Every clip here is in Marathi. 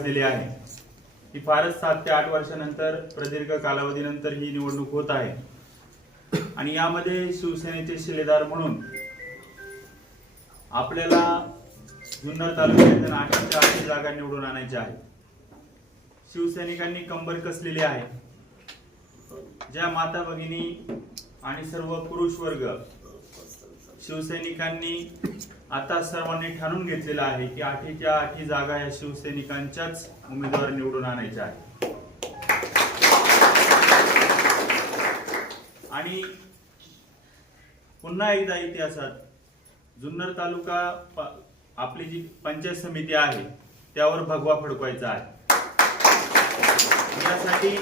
दिली आहे. ही फारच सात ते आठ वर्षानंतर प्रदीर्घ कालावधीनंतर ही निवडणूक होत आहे. आणि यामध्ये शिवसेनेचे शिलेदार म्हणून आपल्याला जुन्नर तालुक्यात आठशे आठ जागा निवडून आणायच्या आहेत. शिवसैनिकांनी कंबर कसलेली आहे? ज्या माता भगिनी आणि सर्व पुरुष वर्ग शिवसैनिकांनी आता सर्वांनी ठरवून घेतलेलं आहे की आठीच्या आठी जागा या शिवसैनिकांच्याच उमेदवार निवडून आणायच्या आहेत. आणि पुन्हा एकदा इतिहासात जुन्नर तालुका आपली जी पंचायत समिती आहे त्यावर भगवा फडकवायचा आहे. यासाठी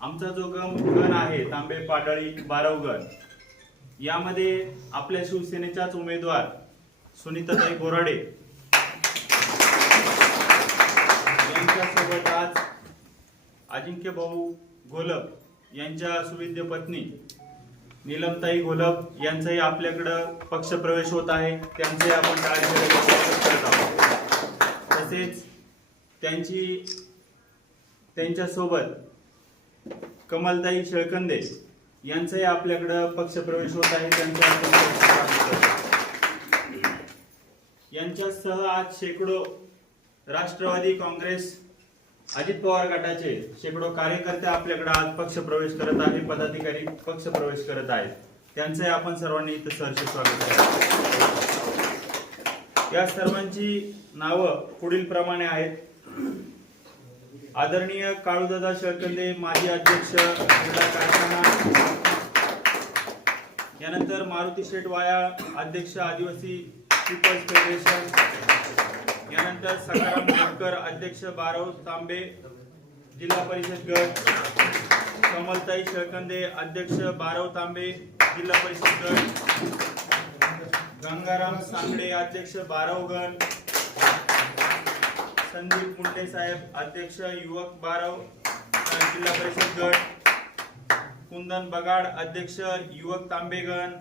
आमचा जो गण गण आहे तांबे पाडळी बारवगण यामध्ये आपल्या शिवसेनेच्याच उमेदवार सुनीताताई बोराडे यांच्यासोबत आज अजिंक्य भाऊ घोलप यांच्या सुविद्य पत्नी नीलमताई घोलप यांचाही आपल्याकडं पक्षप्रवेश होत आहे. त्यांचे आपण करत आहोत. तसेच त्यांची त्यांच्यासोबत कमलताई शेळकंदे यांचाही आपल्याकडं पक्षप्रवेश होत आहे त्यांचं यांच्यासह आज शेकडो राष्ट्रवादी काँग्रेस अजित पवार गटाचे शेकडो कार्यकर्ते आपल्याकडे आज पक्ष प्रवेश करत आहे पदाधिकारी पक्ष प्रवेश करत आहेत. त्यांचे आपण सर्वांनी इथं सहर्ष स्वागत करतो या सर्वांची नावं पुढील प्रमाणे आहेत. आदरणीय काळूदादा शेळकंदे माजी अध्यक्ष क्रीडा कारखाना. यानंतर मारुती शेठ वाया अध्यक्ष आदिवासी पीपल्स फेडरेशन. यानंतर सकाराम खोडकर अध्यक्ष बारव तांबे जिल्हा परिषद गट. कमलताई शेळकंदे अध्यक्ष बारव तांबे जिल्हा परिषद गट. गंगाराम सांगडे अध्यक्ष बारवगण संदीप मुंडे साहेब अध्यक्ष युवक बारव जिल्हा परिषद गट कुंदन बगाड अध्यक्ष युवक तांबेगण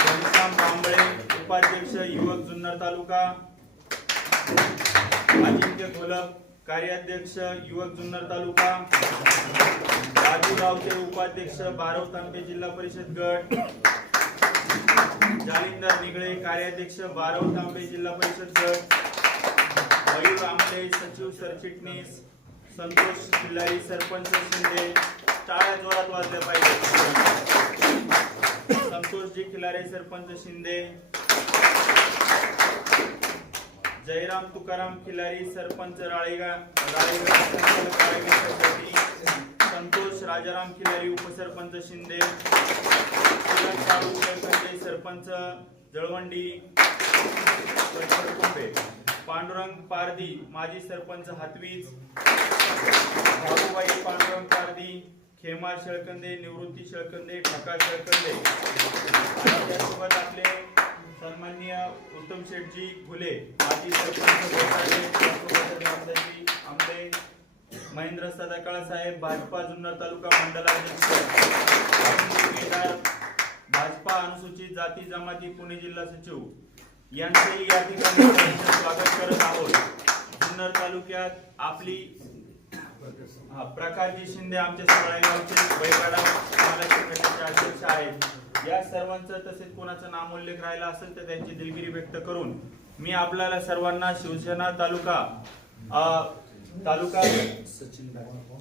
घनश्याम कांबळे उपाध्यक्ष युवक जुन्नर तालुका अजिंक्य घोलप कार्याध्यक्ष युवक जुन्नर तालुका राजू रावते उपाध्यक्ष बारव तांबे जिल्हा परिषद गट जालिंदर निगळे कार्याध्यक्ष बारव तांबे जिल्हा परिषद गट मयूर आमटे सचिव सरचिटणीस संतोष खिल्लारी सरपंच शिंदे टाळ्या जोरात वाजल्या पाहिजे संतोषजी खिलारे सरपंच शिंदे जयराम तुकाराम खिलारी सरपंच राळेगा राळेगा संतोष राजाराम खिलारी उपसरपंच शिंदे सरपंच जळवंडी कुंभे पांडुरंग पारदी माजी सरपंच हातवीज भाऊबाई पांडुरंग पारदी खेमा शेळकंदे निवृत्ती शेळकंदे ठका शेळकंदे. त्यासोबत आपले सन्माननीय उत्तम शेठजी घुले माजी सरपंच गोसाळे, रामदासजी महेंद्र सदाकाळ साहेब भाजपा जुन्नर तालुका मंडलाध्यक्ष भाजपा अनुसूचित जाती जमाती पुणे जिल्हा सचिव. यांचेही या ठिकाणी स्वागत करत आहोत. जुन्नर तालुक्यात आपली हा, प्रकाशजी शिंदे आमचे सोळागावचे बैगाडा संघटनेचे अध्यक्ष आहेत. या सर्वांचं तसेच कोणाचं नामोल्लेख राहिला असेल तर त्यांची दिलगिरी व्यक्त करून मी आपल्याला सर्वांना शिवसेना तालुका तालुका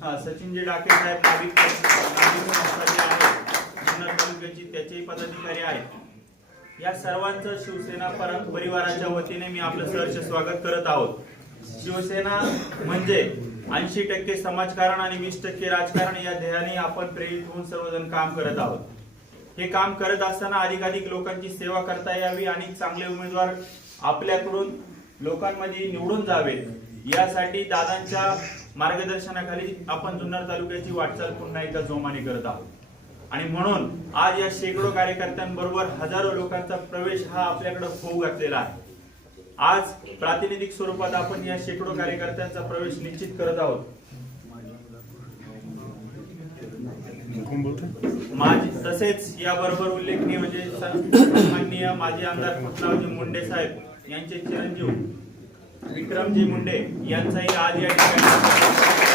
हा सचिनजी डाके साहेब नाविक नाविक जुन्नर तालुक्याची त्याचेही पदाधिकारी आहेत. या सर्वांचं शिवसेना पर- परिवाराच्या वतीने मी आपलं सहर्ष स्वागत करत आहोत. शिवसेना म्हणजे ऐंशी टक्के समाजकारण आणि वीस टक्के राजकारण या ध्येयाने आपण प्रेरित होऊन सर्वजण काम करत आहोत. हे काम करत असताना अधिकाधिक लोकांची सेवा करता यावी आणि चांगले उमेदवार आपल्याकडून लोकांमध्ये निवडून जावेत यासाठी दादांच्या मार्गदर्शनाखाली आपण जुन्नर तालुक्याची वाटचाल पुन्हा एकदा जोमाने करत आहोत. आणि म्हणून आज या शेकडो कार्यकर्त्यांबरोबर हजारो लोकांचा प्रवेश हा आपल्याकडे होऊ घातलेला आहे. आज प्रातिनिधिक स्वरूपात आपण या शेकडो कार्यकर्त्यांचा प्रवेश निश्चित करत आहोत. माझी तसेच याबरोबर उल्लेखनीय म्हणजे सन्माननीय माजी आमदार पद्मावती मुंडे साहेब यांचे चिरंजीव विक्रम विक्रमजी मुंडे यांचाही आज या ठिकाणी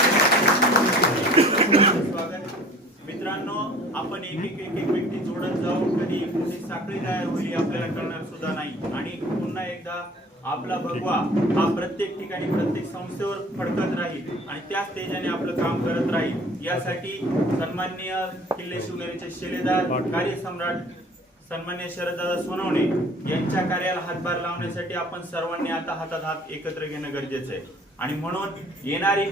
साखळी तयार होईल आपल्याला कळणार सुद्धा नाही. आणि पुन्हा एकदा आपला भगवा हा प्रत्येक ठिकाणी प्रत्येक संस्थेवर फडकत राहील आणि त्याच तेजाने आपलं काम करत राहील. यासाठी सन्माननीय किल्ले शिवनेरीचे शिलेदार कार्यसम्राट सन्मान्य शरददादा सोनवणे यांच्या कार्याला हातभार लावण्यासाठी आपण सर्वांनी आता हातात हात एकत्र घेणं गरजेचं आहे. आणि म्हणून येणारी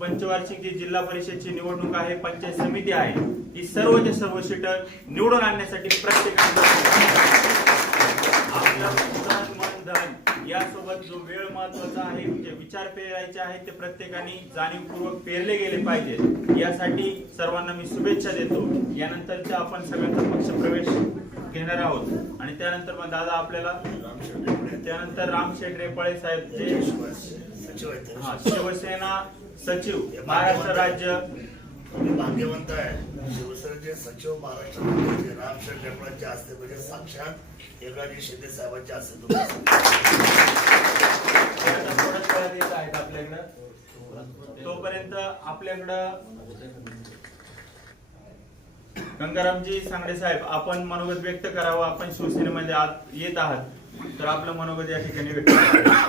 पंचवार्षिक जी जिल्हा परिषदची निवडणूक आहे पंचायत समिती आहे ही सर्वच्या सर्व सीटर निवडून आणण्यासाठी प्रत्येकाने यासोबत जो वेळ महत्त्वाचा आहे जे विचार पेरायचे आहेत ते प्रत्येकाने जाणीवपूर्वक पेरले गेले पाहिजेत यासाठी सर्वांना मी शुभेच्छा देतो. यानंतरच्या आपण सगळ्यांचा पक्ष प्रवेश घेणार आहोत. आणि त्यानंतर मग दादा आपल्याला त्यानंतर राम शेठ रेपाळे साहेब जे हा, शिवसेना सचिव महाराष्ट्र राज्य. मी भाग्यवंत आहे. शिवसेनेचे सचिव महाराष्ट्र राज्याचे रामशेठ रेपळांचे असते म्हणजे साक्षात एकनाथजी शिंदे साहेबांचे असते आपल्याकडं. तोपर्यंत आपल्याकडं गंगारामजी सांगडे साहेब आपण मनोगत व्यक्त करावं. आपण शिवसेनेमध्ये आत येत आहात. तर आपलं मनोगत या ठिकाणी व्यक्त करा